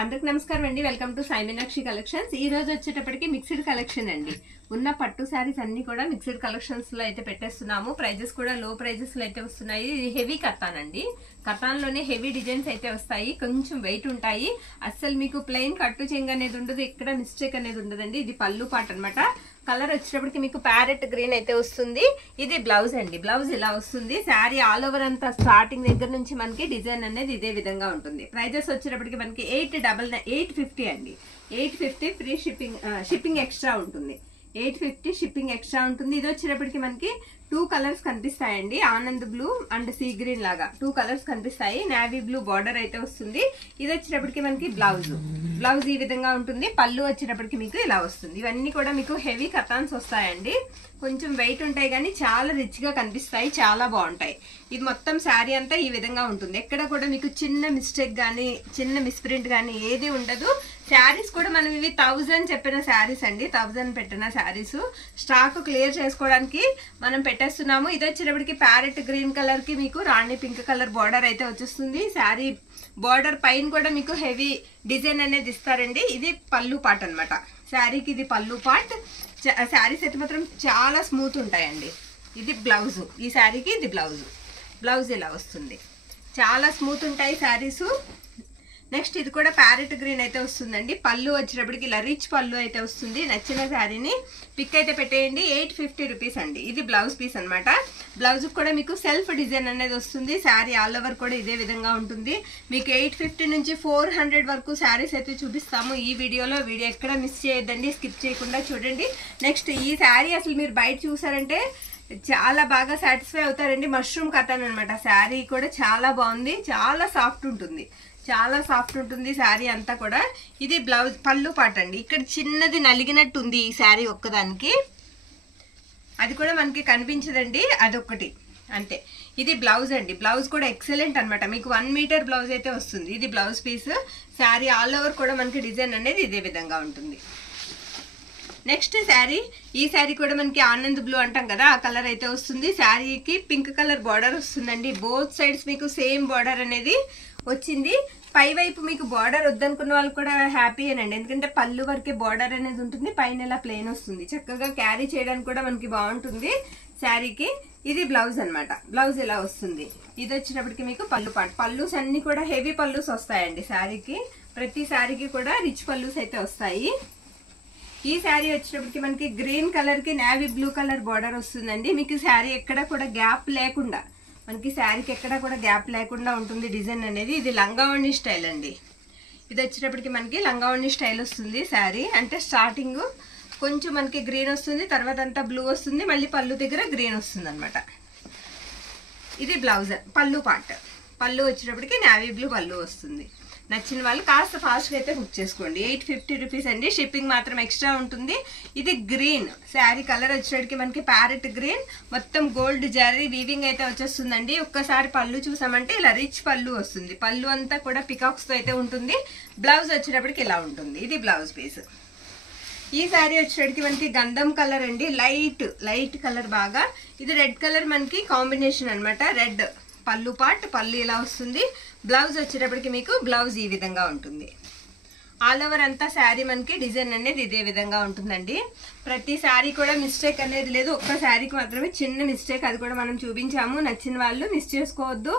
అందరికి నమస్కారం అండి. Welcome to Sai Meenakshi collections. ఈ రోజు వచ్చేటప్పటికి మిక్స్డ్ కలెక్షన్ అండి. ఉన్న పట్టు శారీస్ అన్ని కూడా మిక్స్డ్ కలెక్షన్స్ లో అయితే పెట్టేస్తున్నాము. ప్రైజెస్ కూడా లో ప్రైజెస్ లో అయితే వస్తున్నాయి. ఇది హెవీ కతాన్ అండి. కతాన్ లోనే హెవీ డిజైన్స్ అయితే వస్తాయి. కొంచెం వెయిట్ ఉంటాయి. అస్సలు మీకు ప్లెయిన్ కట్టు చెంగు అనేది ఉండదు, ఎక్కడ మిస్టేక్ అనేది ఉండదండి. ఇది పళ్ళు పాట అనమాట. కలర్ వచ్చేటప్పటికి మీకు ప్యారెట్ గ్రీన్ అయితే వస్తుంది. ఇది బ్లౌజ్ అండి. బ్లౌజ్ ఇలా వస్తుంది. శారీ ఆల్ ఓవర్ అంతా స్టార్టింగ్ దగ్గర నుంచి మనకి డిజైన్ అనేది ఇదే విధంగా ఉంటుంది. ప్రైజెస్ వచ్చేటప్పటికి మనకి 850 అండి. 850 ఫ్రీ షిప్పింగ్ ఎక్స్ట్రా ఉంటుంది. 850 షిప్పింగ్ ఎక్స్ట్రా ఉంటుంది. ఇది వచ్చేటప్పటికి మనకి 2 కలర్స్ కనిపిస్తాయండి. ఆనంద్ బ్లూ అండ్ సీ గ్రీన్ లాగా 2 కలర్స్ కనిపిస్తాయి. నేవీ బ్లూ బార్డర్ అయితే వస్తుంది. ఇది వచ్చేటప్పటికి మనకి బ్లౌజ్ ఈ విధంగా ఉంటుంది. పళ్ళు వచ్చేటప్పటికి మీకు ఇలా వస్తుంది. ఇవన్నీ కూడా మీకు హెవీ కతాన్స్ వస్తాయండి. కొంచెం వెయిట్ ఉంటాయి కానీ చాలా రిచ్ గా కనిపిస్తాయి, చాలా బాగుంటాయి. ఇది మొత్తం శారీ అంతా ఈ విధంగా ఉంటుంది. ఎక్కడ కూడా మీకు చిన్న మిస్టేక్ గానీ చిన్న మిస్ప్రింట్ గానీ ఏది ఉండదు. శారీస్ కూడా మనం ఇవి 1000 చెప్పిన శారీస్ అండి. 1000 పెట్టిన శారీస్ స్టాక్ క్లియర్ చేసుకోవడానికి మనం పెట్టేస్తున్నాము. ఇది వచ్చేటప్పటికి ప్యారెట్ గ్రీన్ కలర్ కి మీకు రాణి పింక్ కలర్ బార్డర్ అయితే వచ్చేస్తుంది. శారీ బార్డర్ పైన కూడా మీకు హెవీ డిజైన్ అనేది ఇస్తారండి. ఇది పళ్ళు పార్ట్ అనమాట. శారీకి ఇది పళ్ళు పార్ట్. శారీస్ అయితే మాత్రం చాలా స్మూత్ ఉంటాయండి. ఇది బ్లౌజ్. ఈ శారీకి ఇది బ్లౌజ్ ఇలా వస్తుంది. చాలా స్మూత్ ఉంటాయి శారీస్. నెక్స్ట్ ఇది కూడా ప్యారెట్ గ్రీన్ అయితే వస్తుందండి. పళ్ళు వచ్చేటప్పటికి ఇలా రిచ్ పళ్ళు అయితే వస్తుంది. నచ్చిన శారీని పిక్ అయితే పెట్టేయండి. 850 రూపీస్ అండి. ఇది బ్లౌజ్ పీస్ అనమాట. బ్లౌజ్ కూడా మీకు సెల్ఫ్ డిజైన్ అనేది వస్తుంది. శారీ ఆల్ ఓవర్ కూడా ఇదే విధంగా ఉంటుంది. మీకు 850 నుంచి 400 వరకు శారీస్ అయితే చూపిస్తాము ఈ వీడియోలో. వీడియో ఎక్కడ మిస్ చేయొద్దండి, స్కిప్ చేయకుండా చూడండి. నెక్స్ట్ ఈ శారీ అసలు మీరు బయట చూసారంటే చాలా బాగా సాటిస్ఫై అవుతారండి. మష్రూమ్ కతాన్ అనమాట. శారీ కూడా చాలా బాగుంది. చాలా సాఫ్ట్ ఉంటుంది. శారీ అంతా కూడా. ఇది బ్లౌజ్ పళ్ళు పాట అండి. ఇక్కడ చిన్నది నలిగినట్టు ఉంది ఈ శారీ ఒక్కదానికి. అది కూడా మనకి కనిపించదండి, అదొక్కటి అంతే. ఇది బ్లౌజ్ అండి. బ్లౌజ్ కూడా ఎక్సలెంట్ అనమాట. మీకు 1 మీటర్ బ్లౌజ్ అయితే వస్తుంది. ఇది blouse piece. Sari all over కూడా మనకి డిజైన్ అనేది ఇదే విధంగా ఉంటుంది. నెక్స్ట్ శారీ, ఈ శారీ కూడా మనకి ఆనంద్ బ్లూ అంటాం కదా, ఆ కలర్ అయితే వస్తుంది. శారీకి పింక్ కలర్ బార్డర్ వస్తుందండి. బోత్ సైడ్స్ మీకు సేమ్ బార్డర్ అనేది వచ్చింది. పై వైపు మీకు బార్డర్ వద్దనుకున్న వాళ్ళు కూడా హ్యాపీ అనండి. ఎందుకంటే పళ్ళు వరకే బార్డర్ అనేది ఉంటుంది. పైన ఇలా ప్లెయిన్ వస్తుంది. చక్కగా క్యారీ చేయడానికి కూడా మనకి బాగుంటుంది శారీకి. ఇది బ్లౌజ్ అనమాట. బ్లౌజ్ ఇలా వస్తుంది. ఇది వచ్చేటప్పటికి మీకు పళ్ళు పాటు. పళ్ళుస్ అన్ని కూడా హెవీ పళ్ళుస్ వస్తాయండి శారీకి. ప్రతి శారీకి కూడా రిచ్ పళ్ళుస్ అయితే వస్తాయి. ఈ శారీ వచ్చేటప్పటికి మనకి గ్రీన్ కలర్ కి నేవీ బ్లూ కలర్ బార్డర్ వస్తుందండి. మీకు శారీ ఎక్కడ కూడా గ్యాప్ లేకుండా, మనకి శారీకి ఎక్కడ కూడా గ్యాప్ లేకుండా ఉంటుంది డిజైన్ అనేది. ఇది లంగావణి స్టైల్ అండి. ఇది వచ్చేటప్పటికి మనకి లంగావణి స్టైల్ వస్తుంది శారీ. అంటే స్టార్టింగ్ కొంచెం మనకి గ్రీన్ వస్తుంది, తర్వాత అంతా బ్లూ వస్తుంది, మళ్ళీ పళ్ళు దగ్గర గ్రీన్ వస్తుంది అనమాట. ఇది బ్లౌజ్ పళ్ళు పార్ట్. పళ్ళు వచ్చేటప్పటికి నేవీ బ్లూ పళ్ళు వస్తుంది. నచ్చిన వాళ్ళు కాస్త ఫాస్ట్గా అయితే బుక్ చేసుకోండి. 850 రూపీస్ అండి. షిప్పింగ్ మాత్రం ఎక్స్ట్రా ఉంటుంది. ఇది గ్రీన్ శారీ కలర్ వచ్చేటికి మనకి ప్యారెట్ గ్రీన్, మొత్తం గోల్డ్ జరీ వీవింగ్ అయితే వచ్చేస్తుందండి. ఒక్కసారి పళ్ళు చూసామంటే ఇలా రిచ్ పళ్ళు వస్తుంది. పళ్ళు అంతా కూడా పికాక్స్ తో అయితే ఉంటుంది. బ్లౌజ్ వచ్చేటప్పటికి ఇలా ఉంటుంది. ఇది బ్లౌజ్ పీస్. ఈ శారీ వచ్చేటికి మనకి గంధం కలర్ అండి. లైట్ కలర్ బాగా. ఇది రెడ్ కలర్ మనకి కాంబినేషన్ అనమాట. రెడ్ పళ్ళు పార్ట్. పళ్ళు ఇలా వస్తుంది. బ్లౌజ్ వచ్చేటప్పటికి మీకు బ్లౌజ్ ఈ విధంగా ఉంటుంది. ఆల్ ఓవర్ అంతా శారీ మనకి డిజైన్ అనేది ఇదే విధంగా ఉంటుందండి. ప్రతి శారీ కూడా మిస్టేక్ అనేది లేదు. ఒక్క శారీకి మాత్రమే చిన్న మిస్టేక్, అది కూడా మనం చూపించాము. నచ్చిన వాళ్ళు మిస్ చేసుకోవద్దు.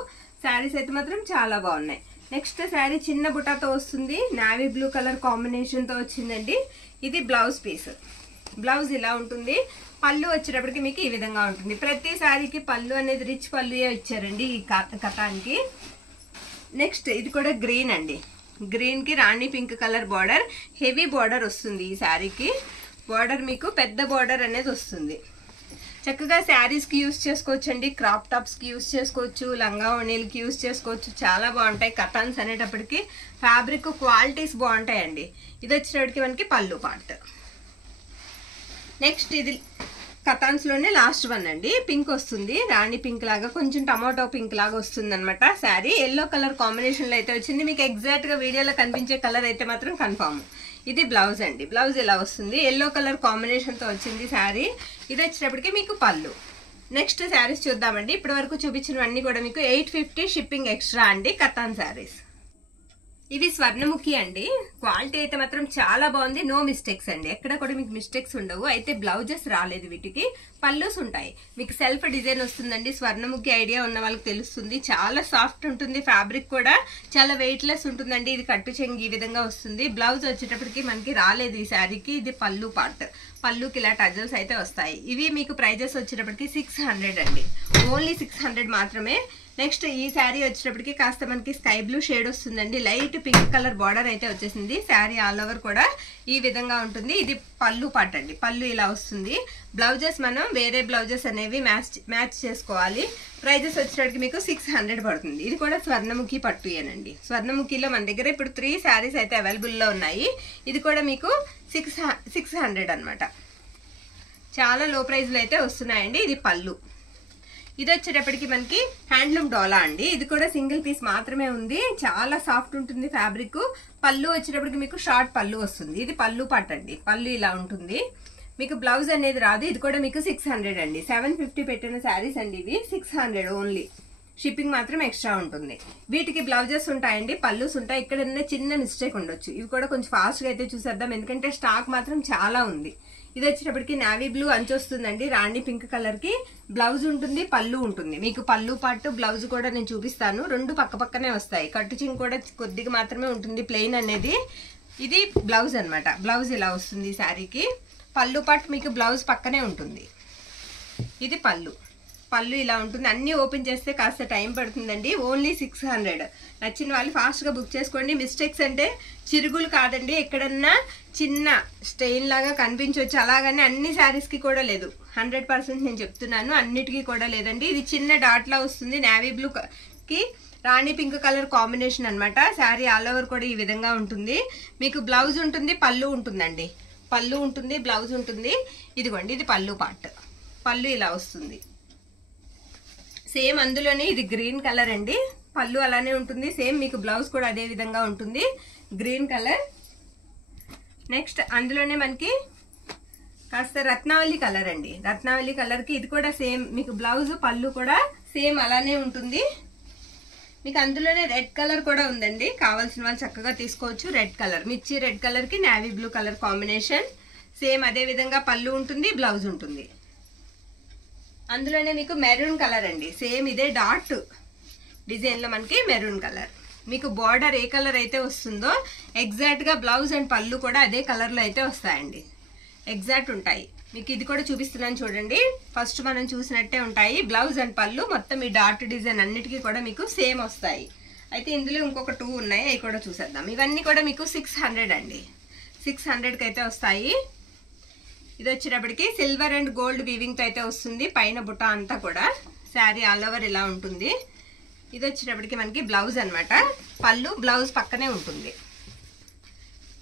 శారీస్ అయితే మాత్రం చాలా బాగున్నాయి. నెక్స్ట్ శారీ చిన్న బుటాతో వస్తుంది. నేవీ బ్లూ కలర్ కాంబినేషన్ తో వచ్చిందండి. ఇది బ్లౌజ్ పీస్. బ్లౌజ్ ఇలా ఉంటుంది. పళ్ళు వచ్చేటప్పటికి మీకు ఈ విధంగా ఉంటుంది. ప్రతి శారీకి పళ్ళు అనేది రిచ్ పళ్ళు ఇచ్చారండి ఈ కథానికి. నెక్స్ట్ ఇది కూడా గ్రీన్ అండి. గ్రీన్ కి rani pink colour border, heavy border వస్తుంది ఈ శారీకి. బార్డర్ మీకు పెద్ద బార్డర్ అనేది వస్తుంది. చక్కగా శారీస్ కి యూజ్ చేసుకోవచ్చు అండి. క్రాప్ టాప్స్ కి యూజ్ చేసుకోవచ్చు, లంగా ఓణీలకి యూజ్ చేసుకోవచ్చు. చాలా బాగుంటాయి. కథాన్స్ అనేటప్పటికి ఫ్యాబ్రిక్ క్వాలిటీస్ బాగుంటాయండి. ఇది వచ్చేటప్పటికి మనకి పళ్ళు పార్ట్. నెక్స్ట్ ఇది కథాన్స్ లోనే లాస్ట్ వన్ అండి. పింక్ వస్తుంది. రాణి పింక్ లాగా, కొంచెం టమాటో పింక్ లాగా వస్తుంది అనమాట శారీ. ఎల్లో కలర్ కాంబినేషన్ లో అయితే వచ్చింది. మీకు ఎగ్జాక్ట్ గా వీడియోలో కనిపించే కలర్ అయితే మాత్రం కన్ఫామ్. ఇది బ్లౌజ్ అండి. బ్లౌజ్ ఇలా వస్తుంది. ఎల్లో కలర్ కాంబినేషన్ తో వచ్చింది శారీ. ఇది వచ్చేటప్పటికి మీకు పళ్ళు. నెక్స్ట్ శారీస్ చూద్దామండి. ఇప్పటి వరకు చూపించినవన్నీ కూడా మీకు 850 షిప్పింగ్ ఎక్స్ట్రా అండి. కథాన్ శారీస్. ఇవి స్వర్ణముఖి అండి. క్వాలిటీ అయితే మాత్రం చాలా బాగుంది. నో మిస్టేక్స్ అండి, ఎక్కడ కూడా మీకు మిస్టేక్స్ ఉండవు. అయితే బ్లౌజెస్ రాలేదు, వీటికి పల్లూస్ ఉంటాయి. మీకు సెల్ఫ్ డిజైన్ వస్తుందండి. స్వర్ణముఖి ఐడియా ఉన్న వాళ్ళకి తెలుస్తుంది. చాలా సాఫ్ట్ ఉంటుంది, ఫ్యాబ్రిక్ కూడా చాలా వెయిట్ లెస్ ఉంటుందండి. ఇది కట్టు చెంగు ఈ విధంగా వస్తుంది. బ్లౌజ్ వచ్చేటప్పటికి మనకి రాలేదు ఈ శారీకి. ఇది పళ్ళు పార్ట్, పళ్ళుకి ఇలా టజల్స్ అయితే వస్తాయి. ఇవి మీకు ప్రైజెస్ వచ్చేటప్పటికి 600 అండి, ఓన్లీ 600 మాత్రమే. నెక్స్ట్ ఈ శారీ వచ్చేటప్పటికి కాస్త మనకి స్కై బ్లూ షేడ్ వస్తుందండి. లైట్ పింక్ కలర్ బార్డర్ అయితే వచ్చేసింది. శారీ ఆల్ ఓవర్ కూడా ఈ విధంగా ఉంటుంది. ఇది పళ్ళు పార్ట్ అండి, పళ్ళు ఇలా వస్తుంది. బ్లౌజెస్ మనం వేరే బ్లౌజెస్ అనేవి మ్యాచ్ చేసుకోవాలి. ప్రైజెస్ వచ్చేటప్పటికి మీకు 600 పడుతుంది. ఇది కూడా స్వర్ణముఖి పట్టుయేనండి. స్వర్ణముఖిలో మన దగ్గర ఇప్పుడు 3 శారీస్ అయితే అవైలబుల్లో ఉన్నాయి. ఇది కూడా మీకు 600 అనమాట. చాలా లో ప్రైస్లో అయితే వస్తున్నాయండి. ఇది పళ్ళు. ఇది వచ్చేటప్పటికి మనకి హ్యాండ్లూమ్ డోలా అండి. ఇది కూడా సింగిల్ పీస్ మాత్రమే ఉంది. చాలా సాఫ్ట్ ఉంటుంది ఫ్యాబ్రిక్. పళ్ళు వచ్చేటప్పటికి మీకు షార్ట్ పళ్ళు వస్తుంది. ఇది పళ్ళు పార్ట్ అండి, పళ్ళు ఇలా ఉంటుంది. మీకు బ్లౌజ్ అనేది రాదు. ఇది కూడా మీకు 600 అండి. 750 పెట్టిన శారీస్ అండి ఇవి. 600 ఓన్లీ. షిప్పింగ్ మాత్రం ఎక్స్ట్రా ఉంటుంది. వీటికి బ్లౌజెస్ ఉంటాయండి, పళ్ళుస్ ఉంటాయి. ఇక్కడ చిన్న మిస్టేక్ ఉండొచ్చు. ఇవి కూడా కొంచెం ఫాస్ట్గా అయితే చూసేద్దాం, ఎందుకంటే స్టాక్ మాత్రం చాలా ఉంది. ఇది వచ్చేటప్పటికి నావీ బ్లూ అంచు వస్తుందండి. రాణి పింక్ కలర్ కి బ్లౌజ్ ఉంటుంది, పళ్ళు ఉంటుంది. మీకు పళ్ళు పాటు బ్లౌజ్ కూడా నేను చూపిస్తాను. రెండు పక్క పక్కనే వస్తాయి. కట్టు చింగ్ కూడా కొద్దిగా మాత్రమే ఉంటుంది, ప్లెయిన్ అనేది. ఇది బ్లౌజ్ అనమాట. బ్లౌజ్ ఇలా వస్తుంది శారీకి. పళ్ళు పాటు మీకు బ్లౌజ్ పక్కనే ఉంటుంది. ఇది పళ్ళు, పళ్ళు ఇలా ఉంటుంది. అన్ని ఓపెన్ చేస్తే కాస్త టైం పడుతుందండి. ఓన్లీ 600. నచ్చిన వాళ్ళు ఫాస్ట్గా బుక్ చేసుకోండి. మిస్టేక్స్ అంటే చిరుగులు కాదండి, ఎక్కడన్నా చిన్న స్టెయిన్ లాగా కనిపించవచ్చు. అలాగని అన్ని శారీస్కి కూడా లేదు, 100% నేను చెప్తున్నాను. అన్నిటికీ కూడా లేదండి. ఇది చిన్న డాట్లా వస్తుంది. నావీ బ్లూకి రాణి పింక్ కలర్ కాంబినేషన్ అనమాట. శారీ ఆల్ ఓవర్ కూడా ఈ విధంగా ఉంటుంది. మీకు బ్లౌజ్ ఉంటుంది, పళ్ళు ఉంటుందండి. పళ్ళు ఉంటుంది, బ్లౌజ్ ఉంటుంది. ఇదిగోండి, ఇది పళ్ళు పార్ట్. పళ్ళు ఇలా వస్తుంది. సేమ్ అందులోనే ఇది గ్రీన్ కలర్ అండి. పళ్ళు అలానే ఉంటుంది. సేమ్ మీకు బ్లౌజ్ కూడా అదే విధంగా ఉంటుంది, గ్రీన్ కలర్. నెక్స్ట్ అందులోనే మనకి కాస్త రత్నావళి కలర్ అండి. రత్నావళి కలర్ కి ఇది కూడా సేమ్ మీకు బ్లౌజ్, పళ్ళు కూడా సేమ్ అలానే ఉంటుంది. మీకు అందులోనే రెడ్ కలర్ కూడా ఉందండి. కావాల్సిన వాళ్ళు చక్కగా తీసుకోవచ్చు. రెడ్ కలర్, మిర్చి రెడ్ కలర్ కి navy blue colour combination. Same అదే విధంగా పళ్ళు ఉంటుంది, బ్లౌజ్ ఉంటుంది. అందులోనే మీకు మెరూన్ కలర్ అండి. సేమ్ ఇదే డాట్ డిజైన్ లో మనకి మెరూన్ కలర్. మీకు బార్డర్ ఏ కలర్ అయితే వస్తుందో ఎగ్జాక్ట్ గా బ్లౌజ్ అండ్ పళ్ళు కూడా అదే కలర్ లో అయితే వస్తాయండి. ఎగ్జాక్ట్ ఉంటాయి. మీకు ఇది కూడా చూపిస్తున్నాను చూడండి. ఫస్ట్ మనం చూసినట్టే ఉంటాయి. బ్లౌజ్ అండ్ పళ్ళు మొత్తం ఈ డాట్ డిజైన్ అన్నిటికీ కూడా మీకు సేమ్ వస్తాయి. అయితే ఇందులో ఇంకొక 2 ఉన్నాయి, అవి కూడా చూసేద్దాం. ఇవన్నీ కూడా మీకు 600 అండి. 600కి అయితే వస్తాయి. ఇది వచ్చేటప్పటికి సిల్వర్ అండ్ గోల్డ్ వీవింగ్ తో అయితే వస్తుంది. పైన బుట్ట అంతా కూడా శారీ ఆల్ ఓవర్ ఇలా ఉంటుంది. ఇది వచ్చేటప్పటికి మనకి బ్లౌజ్ అనమాట. పళ్ళు, బ్లౌజ్ పక్కనే ఉంటుంది.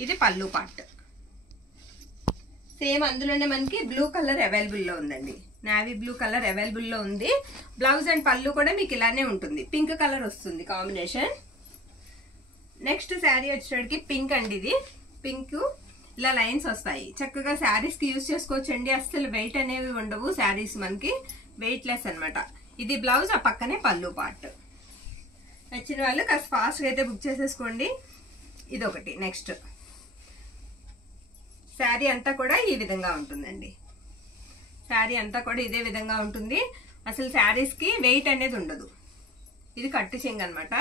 ఇది పళ్ళు పార్ట్. సేమ్ అందులోనే మనకి బ్లూ కలర్ అవైలబుల్లో ఉందండి. నావీ బ్లూ కలర్ అవైలబుల్లో ఉంది. బ్లౌజ్ అండ్ పళ్ళు కూడా మీకు ఇలానే ఉంటుంది. పింక్ కలర్ వస్తుంది కాంబినేషన్. నెక్స్ట్ శారీ వచ్చేటప్పటికి పింక్ అండి. ఇది పింక్ ఇలా లైన్స్ వస్తాయి. చక్కగా శారీస్ కి యూజ్ చేసుకోవచ్చు అండి. అస్సలు వెయిట్ అనేవి ఉండవు. శారీస్ మనకి వెయిట్ లెస్ అనమాట. ఇది బ్లౌజ్, ఆ పక్కనే పళ్ళు పార్ట్. నచ్చిన వాళ్ళు కాస్త ఫాస్ట్గా అయితే బుక్ చేసేసుకోండి. ఇదొకటి. నెక్స్ట్ శారీ అంతా కూడా ఈ విధంగా ఉంటుందండి. శారీ అంతా కూడా ఇదే విధంగా ఉంటుంది. అసలు శారీస్ కి వెయిట్ అనేది ఉండదు. ఇది కట్టు చెంగు అనమాట.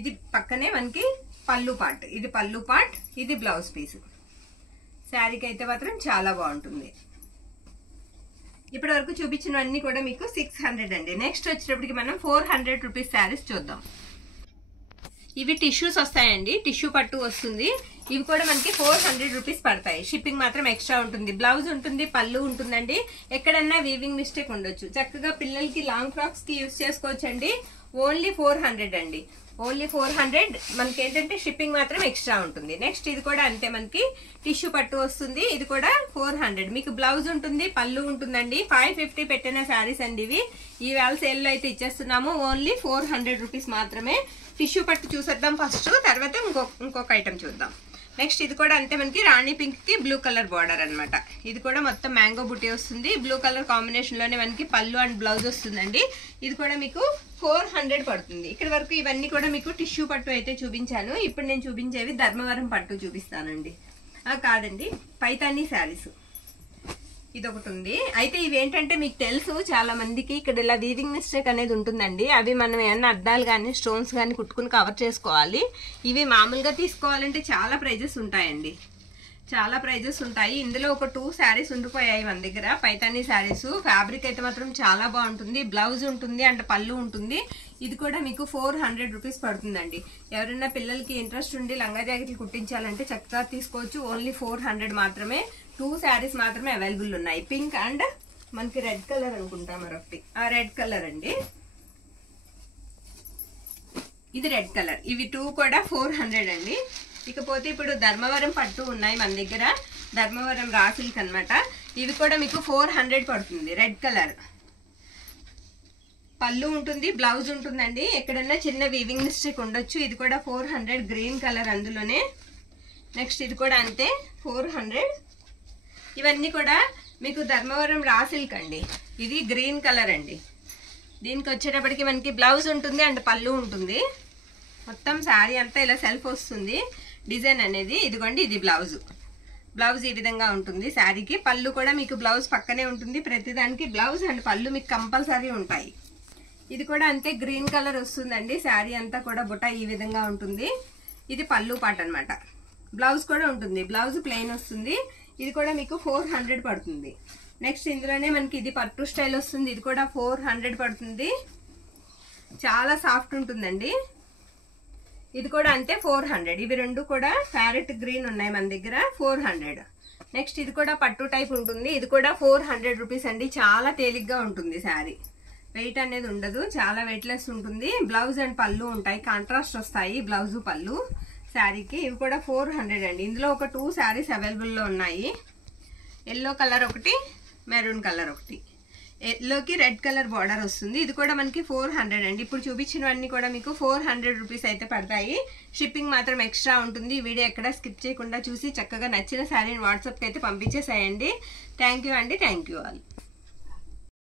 ఇది పక్కనే మనకి పళ్ళు పార్ట్. ఇది పళ్ళు పార్ట్, ఇది బ్లౌజ్ పీస్. శారీకి అయితే మాత్రం చాలా బాగుంటుంది. ఇప్పటి వరకు చూపించినవన్నీ కూడా మీకు 600 అండి. నెక్స్ట్ వచ్చేటప్పటికి మనం 400 రూపీస్ శారీస్ చూద్దాం. ఇవి టిష్యూస్ వస్తాయండి. టిష్యూ పట్టు వస్తుంది. ఇవి కూడా మనకి 400 రూపీస్ పడతాయి. షిప్పింగ్ మాత్రం ఎక్స్ట్రా ఉంటుంది. బ్లౌజ్ ఉంటుంది, పళ్ళు ఉంటుందండి. ఎక్కడన్నా వీవింగ్ మిస్టేక్ ఉండొచ్చు. చక్కగా పిల్లలకి లాంగ్ ఫ్రాక్స్ కి యూజ్ చేసుకోవచ్చండి. ఓన్లీ 400 అండి. ఓన్లీ 400. మనకి ఏంటంటే షిప్పింగ్ మాత్రం ఎక్స్ట్రా ఉంటుంది. నెక్స్ట్ ఇది కూడా అంతే, మనకి టిష్యూ పట్టు వస్తుంది. ఇది కూడా 400. మీకు బ్లౌజ్ ఉంటుంది, పళ్ళు ఉంటుందండి. 550 పెట్టిన శారీస్ అండి ఇవి. ఈ వేళ సేల్ లో అయితే ఇచ్చేస్తున్నాము. ఓన్లీ 400 రూపీస్ మాత్రమే. టిష్యూ పట్టు చూసేద్దాం ఫస్ట్, తర్వాత ఇంకొక ఐటమ్ చూద్దాం. నెక్స్ట్ ఇది కూడా అంతే, మనకి రాణి పింక్ కి బ్లూ కలర్ బార్డర్ అనమాట. ఇది కూడా మొత్తం మ్యాంగో బుట్టి వస్తుంది. బ్లూ కలర్ కాంబినేషన్ లోనే మనకి పళ్ళు అండ్ బ్లౌజ్ వస్తుందండి. ఇది కూడా మీకు 400 పడుతుంది. ఇక్కడ వరకు ఇవన్నీ కూడా మీకు టిష్యూ పట్టు అయితే చూపించాను. ఇప్పుడు నేను చూపించేవి ధర్మవరం పట్టు చూపిస్తానండి. కాదండి, పైతానీ శారీస్ ఇది ఒకటి ఉంది. అయితే ఇవేంటంటే మీకు తెలుసు చాలా మందికి ఇక్కడ ఇలా వీవింగ్ మిస్టేక్ అనేది ఉంటుందండి. అవి మనం ఏమన్నా అద్దాలు కానీ స్టోన్స్ కానీ కుట్టుకుని కవర్ చేసుకోవాలి. ఇవి మామూలుగా తీసుకోవాలంటే చాలా ప్రైజెస్ ఉంటాయండి, చాలా ప్రైజెస్ ఉంటాయి. ఇందులో ఒక 2 శారీస్ ఉండిపోయాయి మన దగ్గర, పైతానీ శారీస్. ఫ్యాబ్రిక్ అయితే మాత్రం చాలా బాగుంటుంది, బ్లౌజ్ ఉంటుంది అండ్ పళ్ళు ఉంటుంది. ఇది కూడా మీకు 400 రూపీస్ పడుతుందండి. ఎవరైనా పిల్లలకి ఇంట్రెస్ట్ ఉండి లంగా జాకెట్లు కుట్టించాలంటే చక్కగా తీసుకోవచ్చు. ఓన్లీ 400 మాత్రమే. 2 శారీస్ మాత్రమే అవైలబుల్ ఉన్నాయి. పింక్ అండ్ మనకి రెడ్ కలర్ అనుకుంటా మరొకటి. రెడ్ కలర్ అండి, ఇది రెడ్ కలర్. ఇవి 2 కూడా 400 అండి. ఇకపోతే ఇప్పుడు ధర్మవరం పట్టు ఉన్నాయి మన దగ్గర, ధర్మవరం రా సిల్క్ అనమాట. ఇవి కూడా మీకు 400 పడుతుంది. రెడ్ కలర్ పళ్ళు ఉంటుంది, బ్లౌజ్ ఉంటుందండి. ఎక్కడన్నా చిన్న వీవింగ్ మిస్టేక్ ఉండొచ్చు. ఇది కూడా 400 గ్రీన్ కలర్ అందులోనే. నెక్స్ట్ ఇది కూడా అంతే 400. ఇవన్నీ కూడా మీకు ధర్మవరం రా సిల్క్ అండి. ఇది గ్రీన్ కలర్ అండి. దీనికి వచ్చేటప్పటికి మనకి బ్లౌజ్ ఉంటుంది అండ్ పళ్ళు ఉంటుంది. మొత్తం శారీ అంతా ఇలా సెల్ఫ్ వస్తుంది డిజైన్ అనేది. ఇదిగోండి, ఇది బ్లౌజ్. బ్లౌజ్ ఈ విధంగా ఉంటుంది శారీకి. పళ్ళు కూడా మీకు బ్లౌజ్ పక్కనే ఉంటుంది. ప్రతిదానికి బ్లౌజ్ అండ్ పళ్ళు మీకు కంపల్సరీ ఉంటాయి. ఇది కూడా అంతే గ్రీన్ కలర్ వస్తుందండి. శారీ అంతా కూడా బుట్ట ఈ విధంగా ఉంటుంది. ఇది పళ్ళు పాట అనమాట. బ్లౌజ్ కూడా ఉంటుంది, బ్లౌజ్ ప్లెయిన్ వస్తుంది. ఇది కూడా మీకు 400 పడుతుంది. నెక్స్ట్ ఇందులోనే మనకి ఇది పట్టు స్టైల్ వస్తుంది. ఇది కూడా 400 పడుతుంది. చాలా సాఫ్ట్ ఉంటుందండి. ఇది కూడా అంతే 400. ఇవి రెండు కూడా ప్యారెట్ గ్రీన్ ఉన్నాయి మన దగ్గర, 400. నెక్స్ట్ ఇది కూడా పట్టు టైప్ ఉంటుంది. ఇది కూడా 400 రూపీస్ అండి. చాలా తేలిగ్గా ఉంటుంది శారీ, వెయిట్ అనేది ఉండదు, చాలా వెయిట్లెస్ ఉంటుంది. బ్లౌజ్ అండ్ పళ్ళు ఉంటాయి, కాంట్రాస్ట్ వస్తాయి బ్లౌజ్ పళ్ళు శారీకి. ఇవి కూడా 400 అండి. ఇందులో ఒక 2 శారీస్ అవైలబుల్లో ఉన్నాయి. ఎల్లో కలర్ ఒకటి, మెరూన్ కలర్ ఒకటి. ఎల్లోకి రెడ్ కలర్ బార్డర్ వస్తుంది. ఇది కూడా మనకి 400 అండి. ఇప్పుడు చూపించినవన్నీ కూడా మీకు 400 రూపీస్ అయితే పడతాయి. షిప్పింగ్ మాత్రం ఎక్స్ట్రా ఉంటుంది. వీడియో ఎక్కడ స్కిప్ చేయకుండా చూసి చక్కగా నచ్చిన శారీని వాట్సాప్కి అయితే పంపించేసేయండి. థ్యాంక్ యూ అండి. Thank you all.